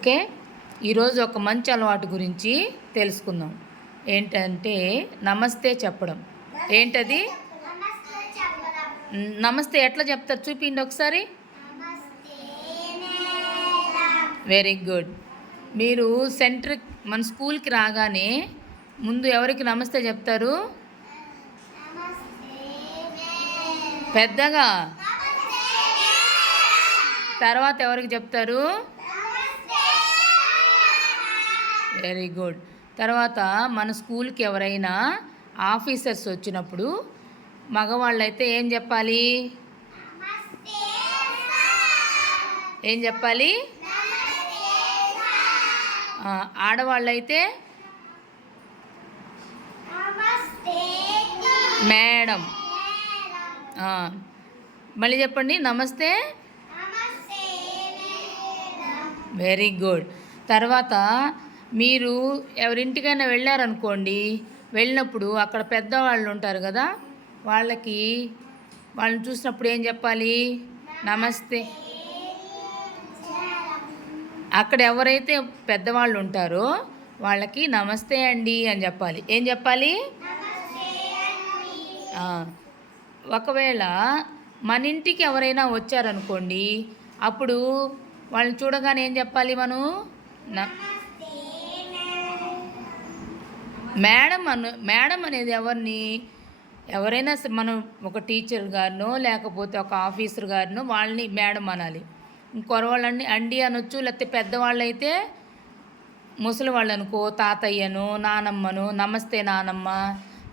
Okay, ఈరోజు ఒక మంచి అలవాటు గురించి తెలుసుకుందాం. ఏంటంటే నమస్తే చెప్పడం. ఏంటది? నమస్తే ఎట్లా చెప్తారు చూపించండి ఒకసారి. Very good. మీరు మన స్కూల్కి రాగానే ముందు ఎవరికి నమస్తే చెప్తారు? పెద్దగా. తర్వాత ఎవరికి చెప్తారు? Very good. తర్వాత మన స్కూల్కి ఎవరైనా ఆఫీసర్స్ వచ్చినప్పుడు మగవాళ్ళైతే ఏం చెప్పాలి? ఏం చెప్పాలి? ఆడవాళ్ళైతే మేడం. మళ్ళీ చెప్పండి, నమస్తే. Very good. తర్వాత మీరు ఎవరింటికైనా వెళ్ళారనుకోండి, వెళ్ళినప్పుడు అక్కడ పెద్దవాళ్ళు ఉంటారు కదా, వాళ్ళని చూసినప్పుడు ఏం చెప్పాలి? నమస్తే. అక్కడ ఎవరైతే పెద్దవాళ్ళు ఉంటారో వాళ్ళకి నమస్తే అండి అని చెప్పాలి. ఏం చెప్పాలి? ఒకవేళ మన ఇంటికి ఎవరైనా వచ్చారనుకోండి, అప్పుడు వాళ్ళని చూడగానే ఏం చెప్పాలి? మనం మేడం అనేది ఎవరైనా మనం ఒక టీచర్ గారినో లేకపోతే ఒక ఆఫీసర్ గారినో వాళ్ళని మేడం అనాలి. ఇంకొరవాళ్ళని అండి అనొచ్చు. లేకపోతే పెద్దవాళ్ళు అయితే ముసలి వాళ్ళు అనుకో, తాతయ్యను నానమ్మను నమస్తే నానమ్మ,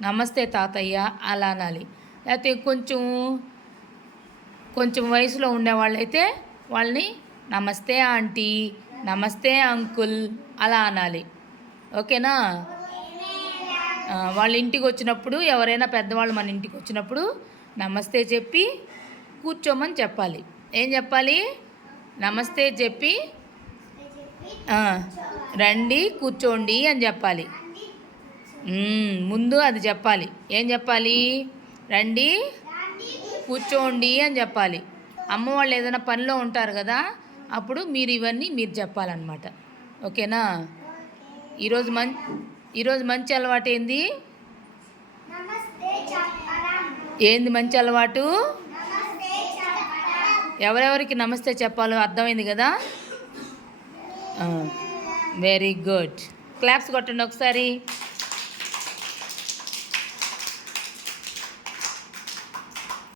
నమస్తే తాతయ్య అలా అనాలి. లేకపోతే కొంచెం వయసులో ఉండేవాళ్ళైతే వాళ్ళని నమస్తే ఆంటీ, నమస్తే అంకుల్ అలా అనాలి. ఓకేనా? వాళ్ళ ఇంటికి వచ్చినప్పుడు ఎవరైనా పెద్దవాళ్ళు మన ఇంటికి వచ్చినప్పుడు నమస్తే చెప్పి కూర్చోమని చెప్పాలి. ఏం చెప్పాలి? నమస్తే చెప్పి రండి కూర్చోండి అని చెప్పాలి. ముందు అది చెప్పాలి. ఏం చెప్పాలి? రండి కూర్చోండి అని చెప్పాలి. అమ్మ వాళ్ళు ఏదైనా పనిలో ఉంటారు కదా, అప్పుడు ఇవన్నీ మీరు చెప్పాలన్నమాట. ఓకేనా? ఈరోజు మంచి అలవాటు ఏంది మంచి అలవాటు? ఎవరెవరికి నమస్తే చెప్పాలో అర్థమైంది కదా? Very good. క్లాప్స్ కొట్టండి ఒకసారి.